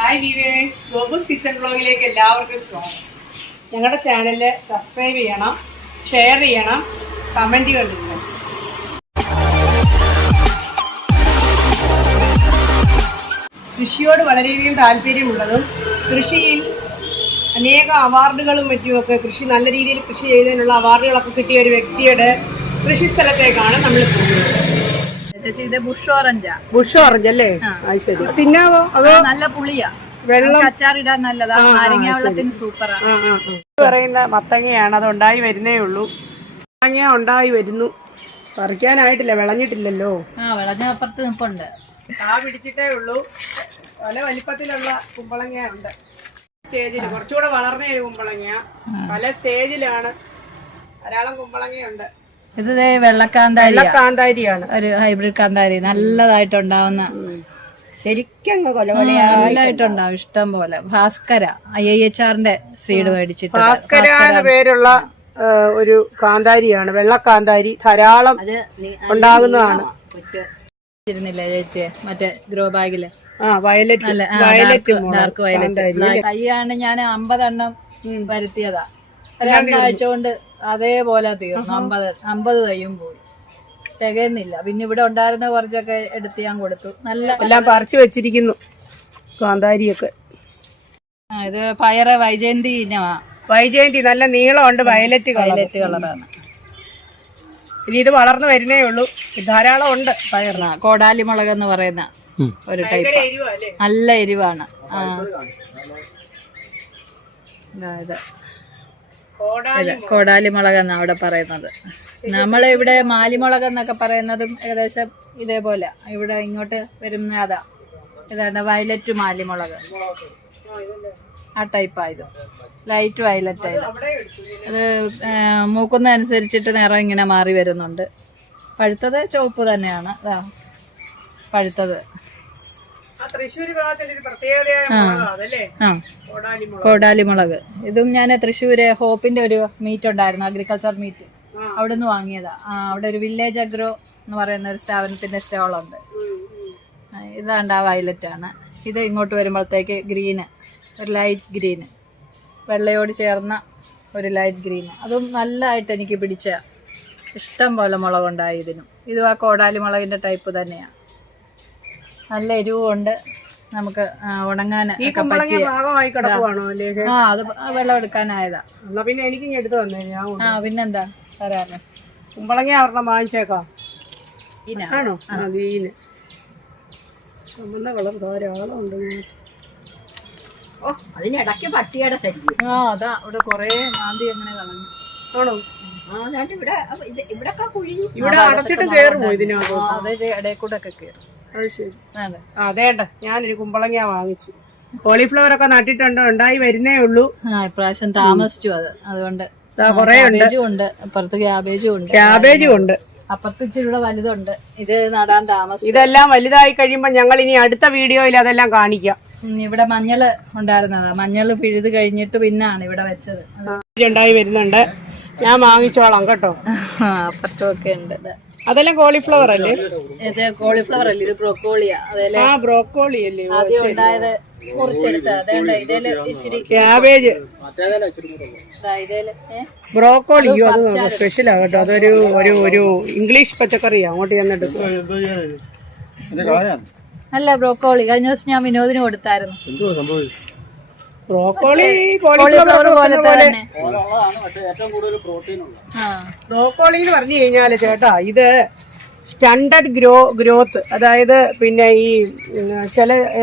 Hi viewers, ഗോപൂസ് kitchen ബ്ലോഗിലേക്ക് എല്ലാവർക്കും സ്വാഗതം. ഞങ്ങളുടെ ചാനൽ സബ്സ്ക്രൈബ് ചെയ്യണം, ഷെയർ ചെയ്യണം, കമൻറ്റുകൾ ചെയ്യണം. കൃഷിയോട് വളരെയധികം താല്പര്യമുള്ളതും കൃഷിയിൽ അനേകം അവാർഡുകളും മറ്റുമൊക്കെ നല്ല രീതിയിൽ കൃഷി ചെയ്തതിനുള്ള അവാർഡുകളൊക്കെ കിട്ടിയ ഒരു വ്യക്തിയുടെ കൃഷി സ്ഥലത്തേക്കാണ് നമ്മൾ പോകുന്നത്. ബുഷ് ഓറഞ്ചാ. ബുഷ് ഓറഞ്ച് അല്ലേ? ശരി. തിന്നാവോ? അതോ നല്ല പുളിയാ, വെള്ളം അച്ചാറിടാൻ നല്ലതാ, നാരങ്ങ വെള്ളത്തിന് സൂപ്പറാ. പറയുന്ന മത്തങ്ങയാണ്. അത് ഉണ്ടായി വരുന്നേ ഉള്ളൂ. മത്തങ്ങ ഉണ്ടായി വരുന്നു, പറിക്കാനായിട്ടില്ല, വിളഞ്ഞിട്ടില്ലല്ലോ. വിളഞ്ഞ അപ്പുറത്ത് നിപ്പുണ്ട്. കാ പിടിച്ചിട്ടേ ഉള്ളൂ. പല വലിപ്പത്തിലുള്ള കുമ്പളങ്ങ ഉണ്ട്. സ്റ്റേജിൽ കുറച്ചുകൂടെ വളർന്ന ഒരു കുമ്പളങ്ങ, പല സ്റ്റേജിലാണ്. ധാരാളം കുമ്പളങ്ങയുണ്ട്. ഇത് വെള്ളക്കാന്താരിയാണ്, ഒരു ഹൈബ്രിഡ് കാന്താരി. നല്ലതായിട്ടുണ്ടാവുന്ന, ശരിക്കും നല്ലതായിട്ടുണ്ടാവും, ഇഷ്ടം പോലെ. ഭാസ്കര IIHRന്റെ സീഡ് മേടിച്ചിട്ട്. ഭാസ്കര എന്ന പേരുള്ള ഒരു കാന്താരിയാണ്, വെള്ളക്കാന്താരി. ധാരാളം ഉണ്ടാകുന്നതാണ്. ഇരുന്നില്ലേ ചേച്ചി മറ്റേ ഗ്രോ ബാഗില്? വയലറ്റ്, ഡാർക്ക് വയലറ്റ് തൈയാണ്. ഞാൻ 50 എണ്ണം വരുത്തിയതാ. 2 ആഴ്ച കൊണ്ട് അതേപോലെ തീർന്നു. 50 തൈയും പോയി, തികയുന്നില്ല. പിന്നെ ഇവിടെ ഉണ്ടായിരുന്ന കുറച്ചൊക്കെ എടുത്ത് ഞാൻ കൊടുത്തു. നല്ല എല്ലാം പറിച്ചു വെച്ചിരിക്കുന്നു കാന്താരിയൊക്കെ. ഇത് പയറ് വൈജയന്തി ഇനമാ. വൈജയന്തി നല്ല നീളമുണ്ട്, വയലറ്റ് കളറാണ്. ഇനി ഇത് വളർന്നു വരുന്നേ ഉള്ളൂ. ധാരാളം ഉണ്ട് പയറിന്. കോടാലി മുളക് എന്ന് പറയുന്ന ഒരു ടൈപ്പ്, നല്ല എരിവാണ്. ഇത് കോടാലി മുളക് എന്നാ അവിടെ പറയുന്നത്. നമ്മളിവിടെ മാലിമുളക് എന്നൊക്കെ പറയുന്നതും ഏകദേശം ഇതേപോലെ. ഇവിടെ ഇങ്ങോട്ട് വരുന്ന അതാ, ഇതാണ് വയലറ്റ് മാലിമുളക്. ആ ടൈപ്പായത്, ലൈറ്റ് വയലറ്റ് ആയത്. അത് മൂക്കുന്നതനുസരിച്ചിട്ട് നിറം ഇങ്ങനെ മാറി വരുന്നുണ്ട്. പഴുത്തത് ചുവപ്പ് തന്നെയാണ്. പഴുത്തത് കോടാലി മുളക്. ഇതും ഞാൻ തൃശ്ശൂര് ഹോപ്പിന്റെ ഒരു മീറ്റ് ഉണ്ടായിരുന്നു, അഗ്രികൾച്ചർ മീറ്റ്. അവിടെ നിന്ന് വാങ്ങിയതാ. അവിടെ ഒരു വില്ലേജ് അഗ്രോ എന്ന് പറയുന്ന ഒരു സ്ഥാപനത്തിന്റെ സ്റ്റോളുണ്ട്. ഇതാണ്ട് ആ വയലറ്റ് ആണ്. ഇത് ഇങ്ങോട്ട് വരുമ്പോഴത്തേക്ക് ഗ്രീന്, ഒരു ലൈറ്റ് ഗ്രീന്, വെള്ളയോട് ചേർന്ന ഒരു ലൈറ്റ് ഗ്രീന്. അതും നല്ലതായിട്ട് എനിക്ക് പിടിച്ച, ഇഷ്ടം പോലെ മുളകുണ്ടായി ഇതിനും. ഇതും ആ കോടാലി മുളകിന്റെ ടൈപ്പ് തന്നെയാണ്. നല്ല എരിവുണ്ട്. നമുക്ക് ഉണങ്ങാൻ ഒക്കെ പറ്റിയ. അത് വെള്ളം എടുക്കാനായതാ. പിന്നെ എനിക്ക് എടുത്തു തന്നെ. പിന്നെന്താ തരാറ്? കുമ്പളങ്ങ ഒരെണ്ണം വാങ്ങിച്ചേക്കാം. ആണോ? വീന് ചുമന്ന കളർ ധാരാളം ഉണ്ട്. അതിനിടയ്ക്ക് പട്ടിയുടെ ശല്യം. അതാ ഇവിടെ കൊറേ മാന്തി അങ്ങനെ കളഞ്ഞു. ആണോ? ഇവിടെ കുഴിഞ്ഞു. ഇവിടെ അടച്ചിട്ട് കയറുമോ ഇതിനകത്ത്? അതെ, ഇടയിൽ കൂടെ ഒക്കെ കയറും. അത് ശരി. അതേണ്ട, ഞാനൊരു കുമ്പളങ്ങ വാങ്ങിച്ചു. കോളിഫ്ലവർ ഒക്കെ നട്ടിട്ടുണ്ട്, ഉണ്ടായി വരുന്നേ ഉള്ളൂ. ഇപ്രാവശ്യം താമസിച്ചു അത്. അതുകൊണ്ട് കൊറേ ഉണ്ട്. അപ്പുറത്ത് ക്യാബേജും ഉണ്ട്. അപ്പുറത്ത് ഇച്ചിരി വലുതുണ്ട്. ഇത് നടാൻ താമസിച്ചു. ഇതെല്ലാം വലുതായി കഴിയുമ്പോ ഞങ്ങൾ ഇനി അടുത്ത വീഡിയോയിൽ അതെല്ലാം കാണിക്കാം. ഇവിടെ മഞ്ഞള് ഉണ്ടായിരുന്നതാ. മഞ്ഞള് പിഴുത് കഴിഞ്ഞിട്ട് പിന്നാണ് ഇവിടെ വെച്ചത്. ഉണ്ടായി വരുന്നുണ്ട്. ഞാൻ വാങ്ങിച്ചോളാം കേട്ടോ. അപ്പുറത്തും ഒക്കെ ഉണ്ട്. അതെല്ലാം കോളിഫ്ലവർ അല്ലേ? ഇത് കോളിഫ്ലവർ അല്ലേ? ഇത് ബ്രോക്കോളിയാ. ബ്രോക്കോളി അല്ലേ? ആദ്യം ഉണ്ടായത് മുറിച്ചെടുത്ത. അതേണ്ട ഇതില് ഇച്ചിരി ക്യാബേജ്, ബ്രോക്കോളി. അത് സ്പെഷ്യലാ കേട്ടോ. അതൊരു ഒരു ഇംഗ്ലീഷ് പച്ചക്കറിയാ. അങ്ങോട്ട് ചെന്നിട്ട് അല്ല, ബ്രോക്കോളി. കഴിഞ്ഞ ദിവസം ഞാൻ വിനോദിന് കൊടുത്തായിരുന്നു. ബ്രോക്കോളി ബ്രോക്കോളി എന്ന് പറഞ്ഞു കഴിഞ്ഞാല് ചേട്ടാ, ഇത് സ്റ്റണ്ടഡ് ഗ്രോത്ത്. അതായത് പിന്നെ ഈ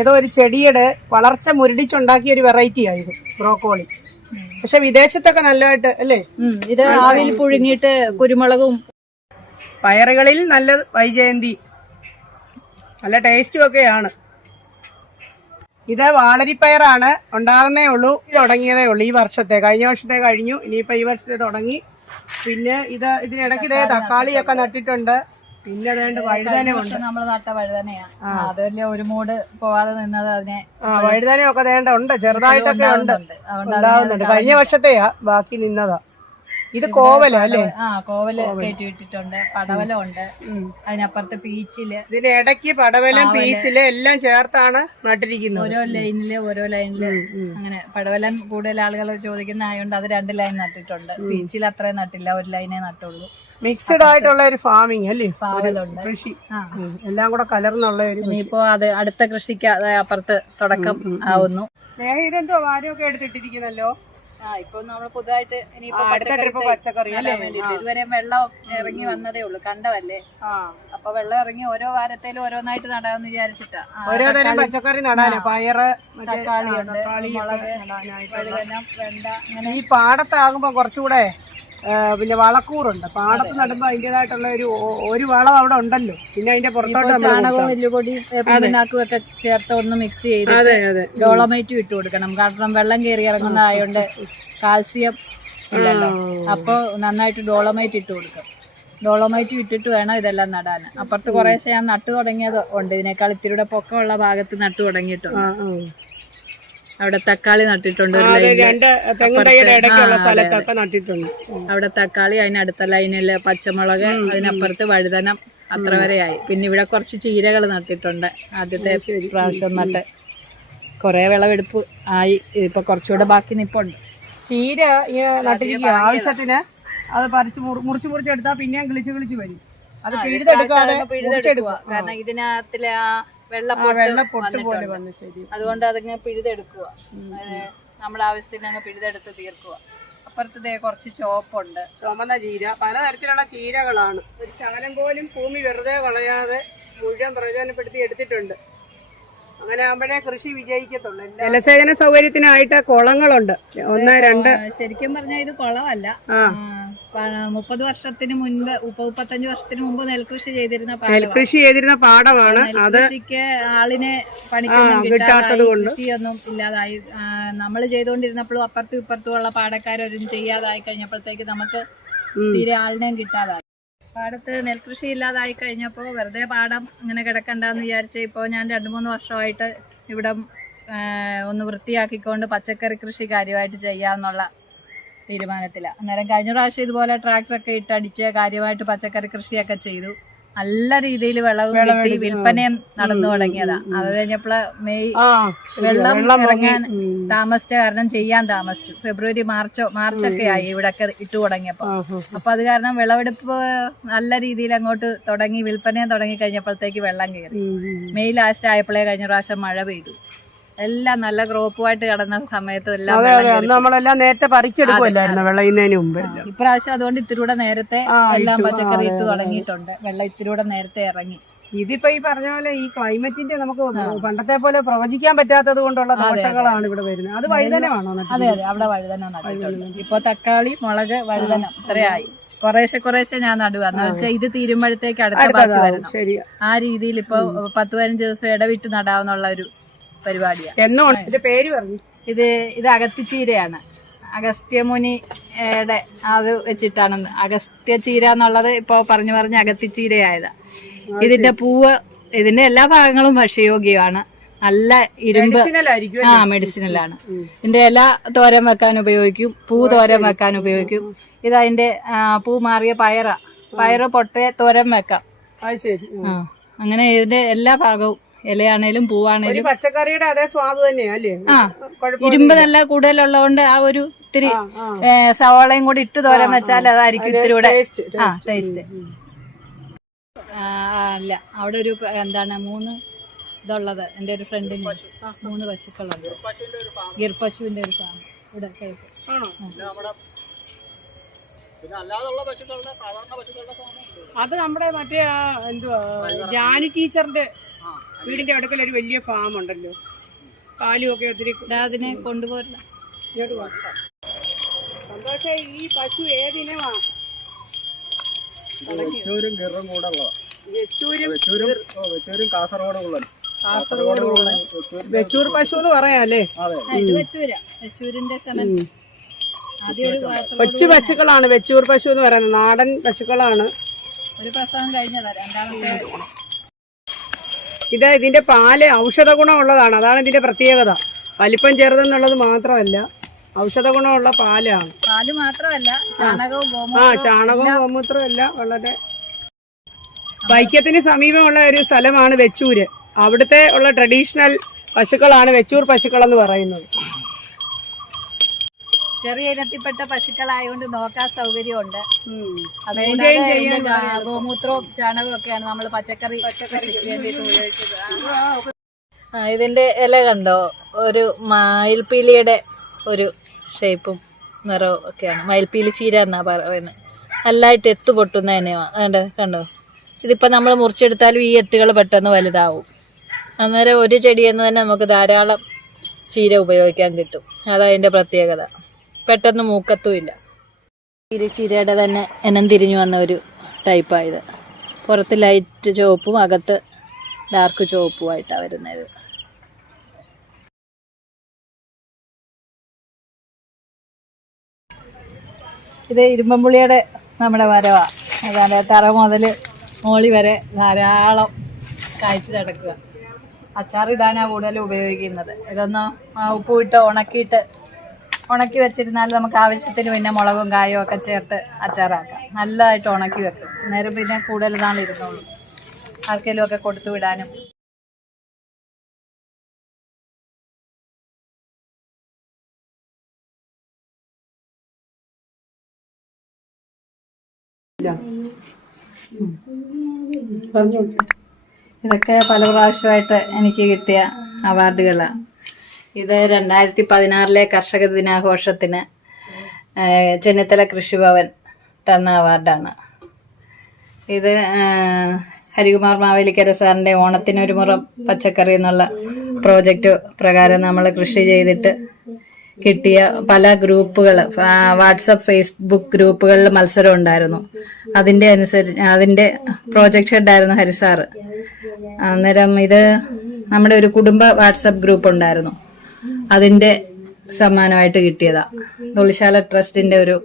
ഏതോ ഒരു ചെടിയുടെ വളർച്ച മുരടിച്ചുണ്ടാക്കിയ ഒരു വെറൈറ്റി ആയത് ബ്രോക്കോളി. പക്ഷെ വിദേശത്തൊക്കെ നല്ലതായിട്ട് അല്ലേ? ഇത് ആവിൽ പുഴുങ്ങിയിട്ട് കുരുമുളകും. പയറുകളിൽ നല്ല വൈജയന്തി, നല്ല ടേസ്റ്റും ഒക്കെയാണ്. ഇത് വാളരിപ്പയറാണ്. ഉണ്ടാകുന്നേ ഉള്ളൂ, തുടങ്ങിയതേ ഉള്ളൂ ഈ വർഷത്തെ. കഴിഞ്ഞ വർഷത്തെ കഴിഞ്ഞു, ഇനിയിപ്പോ ഈ വർഷത്തെ തുടങ്ങി. പിന്നെ ഇതിനിടയ്ക്ക് ഇതേ തക്കാളിയൊക്കെ നട്ടിട്ടുണ്ട്. പിന്നെ വേണ്ട വഴുതനയുണ്ട്. നമ്മൾ നട്ട വഴുതനയാ. അതല്ലേ ഒരു മൂട് പോവാതെ നിന്നത്. അതിനെ വഴുതനയൊക്കെ വേണ്ട ഉണ്ട്, ചെറുതായിട്ടൊക്കെ ഉണ്ട്, ഉണ്ടാവുന്നുണ്ട്. കഴിഞ്ഞ വർഷത്തെയാ, ബാക്കി നിന്നതാ. ഇത് കോവല അല്ലേ? കോവല് കയറ്റി വിട്ടിട്ടുണ്ട്, പടവലം ഉണ്ട്, അതിനപ്പുറത്ത് പീച്ചില്, ഇതിന്റെ ഇടയ്ക്ക് പടവലം പീച്ചില് എല്ലാം ചേർത്താണ് നട്ടിരിക്കുന്നത്. ഓരോ ലൈനില് അങ്ങനെ പടവലം കൂടുതൽ ആളുകൾ ചോദിക്കുന്ന ആയതുകൊണ്ട് അത് 2 ലൈൻ നട്ടിട്ടുണ്ട്. പീച്ചിൽ അത്രയും നട്ടില്ല, 1 ലൈനേ നട്ടുള്ളൂ. മിക്സഡ് ആയിട്ടുള്ള ഒരു ഫാമിങ് അല്ലേ? പാവലുണ്ട്, കൃഷി എല്ലാം കൂടെ കലർന്നുള്ള ഒരു. ഇനിയിപ്പോ അത് അടുത്ത കൃഷിക്ക് അപ്പുറത്ത് തുടക്കം ആവുന്നു. ഇതെന്തോ വാരമൊക്കെ എടുത്തിട്ടിരിക്കുന്നല്ലോ. ഇപ്പൊ നമ്മള് പുതുതായിട്ട് പച്ചക്കറി ഇതുവരെ വെള്ളം ഇറങ്ങി വന്നതേ ഉള്ളൂ, കണ്ടവല്ലേ. അപ്പൊ വെള്ളം ഇറങ്ങി ഓരോ വാരത്തേലും ഓരോന്നായിട്ട് നടാന്ന് വിചാരിച്ചിട്ടാ. ഓരോ തരം പച്ചക്കറി നടാന് പയറ്, തക്കാളി ഉണ്ട്, മുളക്, വഴുതനം, വെണ്ട. അങ്ങനെ ഈ പാടത്താകുമ്പോ കുറച്ചുകൂടെ പിന്നെ വളക്കൂറുണ്ട്. പാടത്ത് നടുമ്പോ അതിന്റേതായിട്ടുള്ള ഒരു വളം അവിടെ ഉണ്ടല്ലോ. പിന്നെ അതിന്റെ പുറത്തോട്ട് ചാണകവും എല്ലുപൊടി പിണ്ണാക്കും ഒക്കെ ചേർത്ത് ഒന്ന് മിക്സ് ചെയ്ത് ഡോളമൈറ്റും ഇട്ട് കൊടുക്കണം. കാരണം വെള്ളം കയറി ഇറങ്ങുന്നതായോണ്ട് കാൽസ്യം ഇല്ലല്ലോ. അപ്പൊ നന്നായിട്ട് ഡോളമൈറ്റ് ഇട്ട് കൊടുക്കും. ഡോളമൈറ്റ് ഇട്ടിട്ട് വേണം ഇതെല്ലാം നടാൻ. അപ്പുറത്ത് കുറേശ്ശെ ഞാൻ നട്ടു തുടങ്ങിയത് ഉണ്ട്. ഇതിനേക്കാൾ ഇത്തിരിയുടെ പൊക്കമുള്ള ഭാഗത്ത് നട്ടു തുടങ്ങിയിട്ടുണ്ട്. അവിടെ തക്കാളി നട്ടിട്ടുണ്ട്, അവിടെ തക്കാളി, അതിനടുത്ത ലൈനില് പച്ചമുളക്, അതിനപ്പുറത്ത് വഴുതനം, അത്ര വരെയായി. പിന്നെ ഇവിടെ കുറച്ച് ചീരകൾ നട്ടിട്ടുണ്ട്. ആദ്യത്തെ പ്രാവശ്യം നട്ട് കുറെ വിളവെടുപ്പ് ആയി. ഇപ്പൊ കുറച്ചുകൂടെ ബാക്കി നിപ്പുണ്ട്. ചീര നട്ടിരിക്കുക ആവശ്യത്തിന്. അത് പറിച്ച് മുറിച്ചെടുത്താൽ പിന്നെയും കിളിച്ച് വരും. അത് പിഴുതെടുക്കുക. കാരണം ഇതിനകത്തിലെ ആ വെള്ളപ്പൊട്ട് പോലെ വന്നു. അതുകൊണ്ട് അതങ്ങ് പിഴുതെടുക്കുക. നമ്മുടെ ആവശ്യത്തിന് അങ്ങ് പിഴുതെടുത്ത് തീർക്കുക. അപ്പുറത്ത് കുറച്ച് ചോപ്പുണ്ട്, ചുമന്ന ചീര. പലതരത്തിലുള്ള ചീരകളാണ്. ഒരു ശകലം പോലും ഭൂമി വെറുതെ കളയാതെ മുഴുവൻ പ്രയോജനപ്പെടുത്തി എടുത്തിട്ടുണ്ട്. അങ്ങനെ ആകുമ്പോഴേ കൃഷി വിജയിക്കത്തുള്ളൂ. ജലസേചന സൗകര്യത്തിനായിട്ട് കുളങ്ങളുണ്ട്, 1, 2. ശരിക്കും പറഞ്ഞാൽ ഇത് കുളമല്ല. 30 വർഷത്തിന് മുൻപ്, 35 വർഷത്തിന് മുമ്പ് നെൽകൃഷി ചെയ്തിരുന്ന പാടമാണ്. അത് കൃഷിക്ക് ആളിനെ പണിക്കൊന്നും കിട്ടാത്തത് കൊണ്ട് കൃഷിയൊന്നും ഇല്ലാതായി. നമ്മൾ ചെയ്തുകൊണ്ടിരുന്നപ്പോഴും അപ്പുറത്തും ഇപ്പുറത്തും ഉള്ള പാടക്കാരൊന്നും ചെയ്യാതായി കഴിഞ്ഞപ്പോഴത്തേക്ക് നമുക്ക് തീരെ ആളിനെയും കിട്ടാതായി. പാടത്ത് നെൽകൃഷി ഇല്ലാതായി കഴിഞ്ഞപ്പോൾ വെറുതെ പാടം ഇങ്ങനെ കിടക്കണ്ടെന്ന് വിചാരിച്ച് ഇപ്പോൾ ഞാൻ 2-3 വർഷമായിട്ട് ഇവിടെ ഒന്ന് വൃത്തിയാക്കിക്കൊണ്ട് പച്ചക്കറി കൃഷി കാര്യമായിട്ട് ചെയ്യാമെന്നുള്ള തീരുമാനത്തിലാണ്. അന്നേരം കഴിഞ്ഞ പ്രാവശ്യം ഇതുപോലെ ട്രാക്ടറൊക്കെ ഇട്ടടിച്ച് കാര്യമായിട്ട് പച്ചക്കറി കൃഷിയൊക്കെ ചെയ്തു. നല്ല രീതിയിൽ വിളവും കിട്ടി, വിൽപ്പനയും നടന്നു തുടങ്ങിയതാ. അത് കഴിഞ്ഞപ്പോൾ വെള്ളം ഇറങ്ങാൻ താമസിച്ച കാരണം ചെയ്യാൻ താമസിച്ചു. ഫെബ്രുവരി മാർച്ചൊക്കെ ആയി ഇവിടൊക്കെ ഇട്ടു തുടങ്ങിയപ്പോ. അപ്പൊ അത് കാരണം വിളവെടുപ്പ് നല്ല രീതിയിൽ അങ്ങോട്ട് തുടങ്ങി, വിൽപ്പനയും തുടങ്ങി കഴിഞ്ഞപ്പോഴത്തേക്ക് വെള്ളം കയറി. മെയ് ലാസ്റ്റ് ആയപ്പോഴേ കഴിഞ്ഞ പ്രാവശ്യം മഴ പെയ്തു. എല്ലാം നല്ല ക്രോപ്പുമായിട്ട് കിടന്ന സമയത്ത് നമ്മളെല്ലാം നേരത്തെ പറിച്ചെടുക്കുമല്ലായിരുന്നു വെള്ളയുന്നതിന് മുമ്പ്. ഇപ്രാവശ്യം അതുകൊണ്ട് ഇത്തിരൂടെ നേരത്തെ എല്ലാം പച്ചക്കറി ഇട്ട് തുടങ്ങിയിട്ടുണ്ട്. വെള്ളം ഇത്തിരൂടെ നേരത്തെ ഇറങ്ങി. ഇതിപ്പോ ഈ പറഞ്ഞ പോലെ ഈ ക്ലൈമറ്റിന്റെ നമുക്ക് പണ്ടത്തെ പോലെ പ്രവചിക്കാൻ പറ്റാത്തത് കൊണ്ടുള്ള ദോഷങ്ങളാണ് ഇവിടെ വരുന്നത്. അത് വഴുതനമാണോ? അതെ, അവിടെ വഴുതന നട്ടിട്ടുണ്ട്. ഇപ്പൊ തക്കാളി, മുളക്, വഴുതനം ഇത്രയായി. കുറേശ്ശെ ഞാൻ നടുക. എന്ന് വെച്ചാൽ ഇത് തീരുമ്പോഴത്തേക്ക് അടുത്ത ബാച്ച് വരണം. ആ രീതിയിൽ ഇപ്പൊ 10-15 ദിവസം ഇടവിട്ട് നടാവുന്നുള്ള ഒരു പരിപാടിയാണ്. പേര് പറഞ്ഞു. ഇത് അഗസ്ത്യച്ചീരയാണ്. അഗസ്ത്യമുനിയുടെ അത് വെച്ചിട്ടാണ് അഗസ്ത്യ ചീര എന്നുള്ളത് ഇപ്പൊ പറഞ്ഞു അഗസ്ത്യച്ചീരയായതാ. ഇതിന്റെ പൂവ്, ഇതിന്റെ എല്ലാ ഭാഗങ്ങളും ഭക്ഷ്യയോഗ്യമാണ്. നല്ല ഇരുമ്പ്, മെഡിസിനലാണ്. ഇതിന്റെ ഇല തോരൻ വെക്കാൻ ഉപയോഗിക്കും, പൂ തോരൻ വെക്കാൻ ഉപയോഗിക്കും. ഇതതിന്റെ പൂ മാറിയ പയറ് പൊട്ടേ തോരൻ വെക്കാം. അങ്ങനെ ഇതിന്റെ എല്ലാ ഭാഗവും, ഇലയാണേലും പൂവാണേലും പച്ചക്കറിയുടെ അതേ സ്വാദ് തന്നെയല്ലേ. ഇരുമ്പ് നല്ല കൂടുതലുള്ളതുകൊണ്ട് ആ ഒരു ഇത്തിരി സവാളയും കൂടി ഇട്ട് തോരൻ വെച്ചാൽ അതായിരിക്കും ഇത്തിരി കൂടെ ടേസ്റ്റ്. അല്ല, അവിടെ ഒരു എന്താണ് 3 ഇതുള്ളത്. എന്റെ ഒരു ഫ്രണ്ടിന് 3 പശുക്കളുണ്ട്. ഗിർ പശുവിന്റെ ഒരു ഫാം ഇവിടെ. അത് നമ്മുടെ മറ്റേ എന്തുവാ ജാനി ടീച്ചറിന്റെ വീടിന്റെ അടുക്കൽ ഒരു വലിയ ഫാം ഉണ്ടല്ലോ. പാലും ഒക്കെ ഒത്തിരി. അതിനെ കൊണ്ടുപോരില്ല. സന്തോഷം. ഈ പശു ഏതിനമാ? വെച്ചൂർ പശു എന്ന് പറയാല്ലേ. കൊച്ചു പശുക്കളാണ് വെച്ചൂർ പശു എന്ന് പറയുന്നത്. നാടൻ പശുക്കളാണ്. ഒരു പ്രസവം കഴിഞ്ഞതാ, രണ്ടാമത്തെ. ഇതിന്റെ പാല് ഔഷധ ഗുണമുള്ളതാണ്. അതാണ് ഇതിന്റെ പ്രത്യേകത. വലിപ്പം ചെറുതെന്നുള്ളത് മാത്രമല്ല ഔഷധ ഗുണമുള്ള പാലാണ്. പാല് മാത്രമല്ല ചാണകവും ചാണകവും ഗോമൂത്രവും എല്ലാം വളരെ. വൈക്കത്തിന് സമീപമുള്ള ഒരു സ്ഥലമാണ് വെച്ചൂര്. അവിടുത്തെ ഉള്ള ട്രഡീഷണൽ പശുക്കളാണ് വെച്ചൂർ പശുക്കൾ എന്ന് പറയുന്നത്. ചെറിയ ഇനത്തിൽപ്പെട്ട പശുക്കളായതുകൊണ്ട് നോക്കാൻ സൗകര്യമുണ്ട്. അതുകൊണ്ട് ഗോമൂത്രവും ചാണകവും ഒക്കെയാണ് നമ്മൾ പച്ചക്കറി വേണ്ടിയിട്ട് ഉപയോഗിക്കുന്നത്. ഇതിന്റെ ഇല കണ്ടോ, ഒരു മയിൽപ്പീലിയുടെ ഒരു ഷേപ്പും നിറവും ഒക്കെയാണ്. മയിൽപ്പീലി ചീര എന്നാ പറയുന്നത്. നല്ലതായിട്ട് എത്ത് പൊട്ടുന്ന തന്നെയാണ്. കണ്ടോ, ഇതിപ്പോ നമ്മൾ മുറിച്ചെടുത്താലും ഈ എത്തുകൾ പെട്ടെന്ന് വലുതാവും. അന്നേരം ഒരു ചെടിയെന്ന് തന്നെ നമുക്ക് ധാരാളം ചീര ഉപയോഗിക്കാൻ കിട്ടും. അതതിൻ്റെ പ്രത്യേകത. പെട്ടെന്ന് മൂക്കത്തുമില്ല. ചീരയുടെ തന്നെ ഇനം തിരിഞ്ഞു വന്ന ഒരു ടൈപ്പായത്. പുറത്ത് ലൈറ്റ് ചുവപ്പും അകത്ത് ഡാർക്ക് ചുവപ്പുമായിട്ടാണ് വരുന്നത്. ഇത് ഇരുമ്പമ്പുളിയുടെ നമ്മുടെ മരമാണ്. അതായത് തറ മുതൽ മോളി വരെ ധാരാളം കായ്ച്ചു കിടക്കുക. അച്ചാറിടാനാണ് കൂടുതലും ഉപയോഗിക്കുന്നത്. ഇതൊന്ന് ഉപ്പിട്ട് ഉണക്കി വെച്ചിരുന്നാൽ നമുക്ക് ആവശ്യത്തിന് പിന്നെ മുളകും കായും ഒക്കെ ചേർത്ത് അച്ചാറാക്കാം. നല്ലതായിട്ട് ഉണക്കി വെക്കും. നേരം പിന്നെ കൂടുതൽ നാൾ ഇരുന്നോളൂ. ആർക്കെങ്കിലും ഒക്കെ കൊടുത്തു വിടാനും. ഇതൊക്കെ പല പ്രാവശ്യമായിട്ട് എനിക്ക് കിട്ടിയ അവാർഡുകളാണ്. ഇത് 2016 കർഷക ദിനാഘോഷത്തിന് ചെന്നിത്തല കൃഷിഭവൻ തന്ന അവാർഡാണ്. ഇത് ഹരികുമാർ മാവേലിക്കര സാറിൻ്റെ ഓണത്തിനൊരു മുറം പച്ചക്കറി എന്നുള്ള പ്രോജക്റ്റ് പ്രകാരം നമ്മൾ കൃഷി ചെയ്തിട്ട് കിട്ടിയ പല ഗ്രൂപ്പുകൾ, വാട്സപ്പ് ഫേസ്ബുക്ക് ഗ്രൂപ്പുകളിൽ മത്സരം ഉണ്ടായിരുന്നു. അതിൻ്റെ പ്രോജക്റ്റ് ഹെഡായിരുന്നു ഹരിസാറ്. അന്നേരം ഇത് നമ്മുടെ ഒരു കുടുംബ വാട്സപ്പ് ഗ്രൂപ്പ് ഉണ്ടായിരുന്നു. അതിന്റെ സമ്മാനമായിട്ട് കിട്ടിയതാ. തുളിശാല ട്രസ്റ്റിന്റെ ഒരു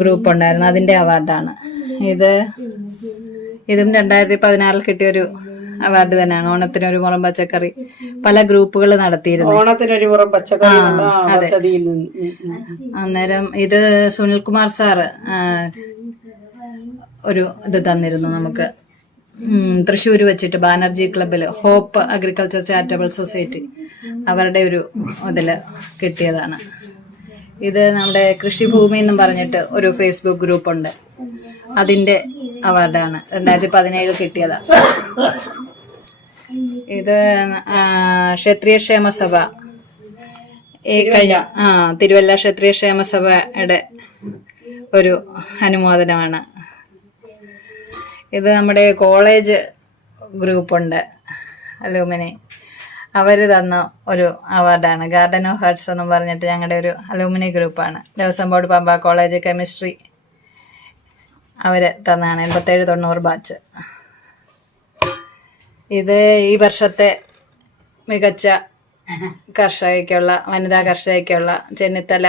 ഗ്രൂപ്പ് ഉണ്ടായിരുന്നു. അതിന്റെ അവാർഡാണ് ഇത്. ഇതും 2016 കിട്ടിയൊരു അവാർഡ് തന്നെയാണ്. ഓണത്തിനൊരു മുറം പച്ചക്കറി പല ഗ്രൂപ്പുകൾ നടത്തിയിരുന്നു. ഓണത്തിനൊരു മുറം പച്ചക്കറി. അതെ. അന്നേരം ഇത് സുനിൽകുമാർ സാറ് ഒരു ഇത് തന്നിരുന്നു നമുക്ക്. തൃശ്ശൂർ വെച്ചിട്ട് ബാനർജി ക്ലബിൽ ഹോപ്പ് അഗ്രികൾച്ചർ ചാരിറ്റബിൾ സൊസൈറ്റി അവരുടെ ഒരു ഇതില് കിട്ടിയതാണ്. ഇത് നമ്മുടെ കൃഷിഭൂമി എന്നും പറഞ്ഞിട്ട് ഒരു ഫേസ്ബുക്ക് ഗ്രൂപ്പ് ഉണ്ട്. അതിന്റെ അവാർഡാണ് 2017 കിട്ടിയതാണ്. ഇത് ക്ഷത്രിയ ക്ഷേമസഭ കഴിഞ്ഞ തിരുവല്ല ക്ഷത്രിയ ക്ഷേമസഭയുടെ ഒരു അനുമോദനമാണ്. ഇത് നമ്മുടെ കോളേജ് ഗ്രൂപ്പുണ്ട്, അലൂമിനി. അവർ തന്ന ഒരു അവാർഡാണ്. ഗാർഡൻ ഓഫ് ഹാർട്സ് എന്ന് പറഞ്ഞിട്ട് ഞങ്ങളുടെ ഒരു അലൂമിനി ഗ്രൂപ്പാണ്. Devaswom board Pampa college chemistry അവർ തന്നാണ്. 87-90 ബാച്ച്. ഇത് ഈ വർഷത്തെ മികച്ച കർഷകയ്ക്കുള്ള വനിതാ കർഷകയ്ക്കുള്ള ചെന്നിത്തല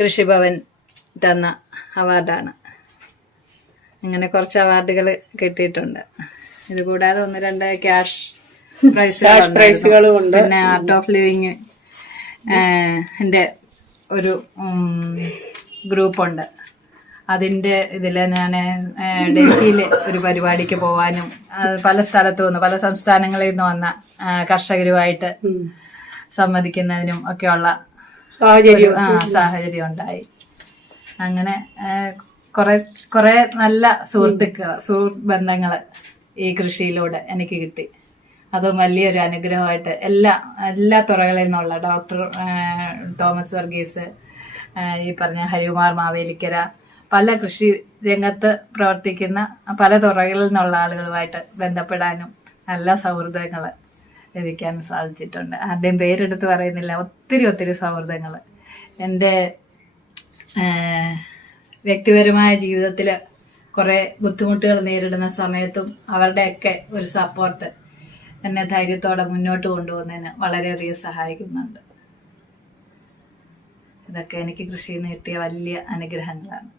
കൃഷിഭവൻ തന്ന അവാർഡാണ്. അങ്ങനെ കുറച്ച് അവാർഡുകൾ കിട്ടിയിട്ടുണ്ട്. ഇത് കൂടാതെ 1-2 ക്യാഷ് പ്രൈസുകളും ഉണ്ട്. പിന്നെ ആർട്ട് ഓഫ് ലിവിങ് എൻ്റെ ഒരു ഗ്രൂപ്പുണ്ട്. അതിൻ്റെ ഇതിൽ ഞാൻ ഡൽഹിയിൽ ഒരു പരിപാടിക്ക് പോകാനും പല സ്ഥലത്തു നിന്ന് പല സംസ്ഥാനങ്ങളിൽ നിന്ന് വന്ന കർഷകരുമായിട്ട് സംവദിക്കുന്നതിനും ഒക്കെയുള്ള സാഹചര്യം ഉണ്ടായി. അങ്ങനെ കുറെ നല്ല സുഹൃത്ത് ബന്ധങ്ങൾ ഈ കൃഷിയിലൂടെ എനിക്ക് കിട്ടി. അതും വലിയൊരു അനുഗ്രഹമായിട്ട് എല്ലാ തുറകളിൽ നിന്നുള്ള ഡോക്ടർ തോമസ് വർഗീസ്, ഈ പറഞ്ഞ ഹരികുമാർ മാവേലിക്കര, പല കൃഷി രംഗത്ത് പ്രവർത്തിക്കുന്ന പല തുറകളിൽ നിന്നുള്ള ആളുകളുമായിട്ട് ബന്ധപ്പെടാനും നല്ല സൗഹൃദങ്ങൾ ലഭിക്കാനും സാധിച്ചിട്ടുണ്ട്. ആരുടെയും പേരെടുത്ത് പറയുന്നില്ല. ഒത്തിരി സൗഹൃദങ്ങൾ എൻ്റെ വ്യക്തിപരമായ ജീവിതത്തിൽ കുറേ ബുദ്ധിമുട്ടുകൾ നേരിടുന്ന സമയത്തും അവരുടെയൊക്കെ ഒരു സപ്പോർട്ട് എന്നെ ധൈര്യത്തോടെ മുന്നോട്ട് കൊണ്ടുപോകുന്നതിന് വളരെയധികം സഹായിക്കുന്നുണ്ട്. ഇതൊക്കെ എനിക്ക് കൃഷിയിൽ നിന്ന് കിട്ടിയ വലിയ അനുഗ്രഹങ്ങളാണ്.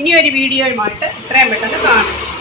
ഇനിയൊരു വീഡിയോയുമായിട്ട് എത്രയും പെട്ടെന്ന് കാണാം.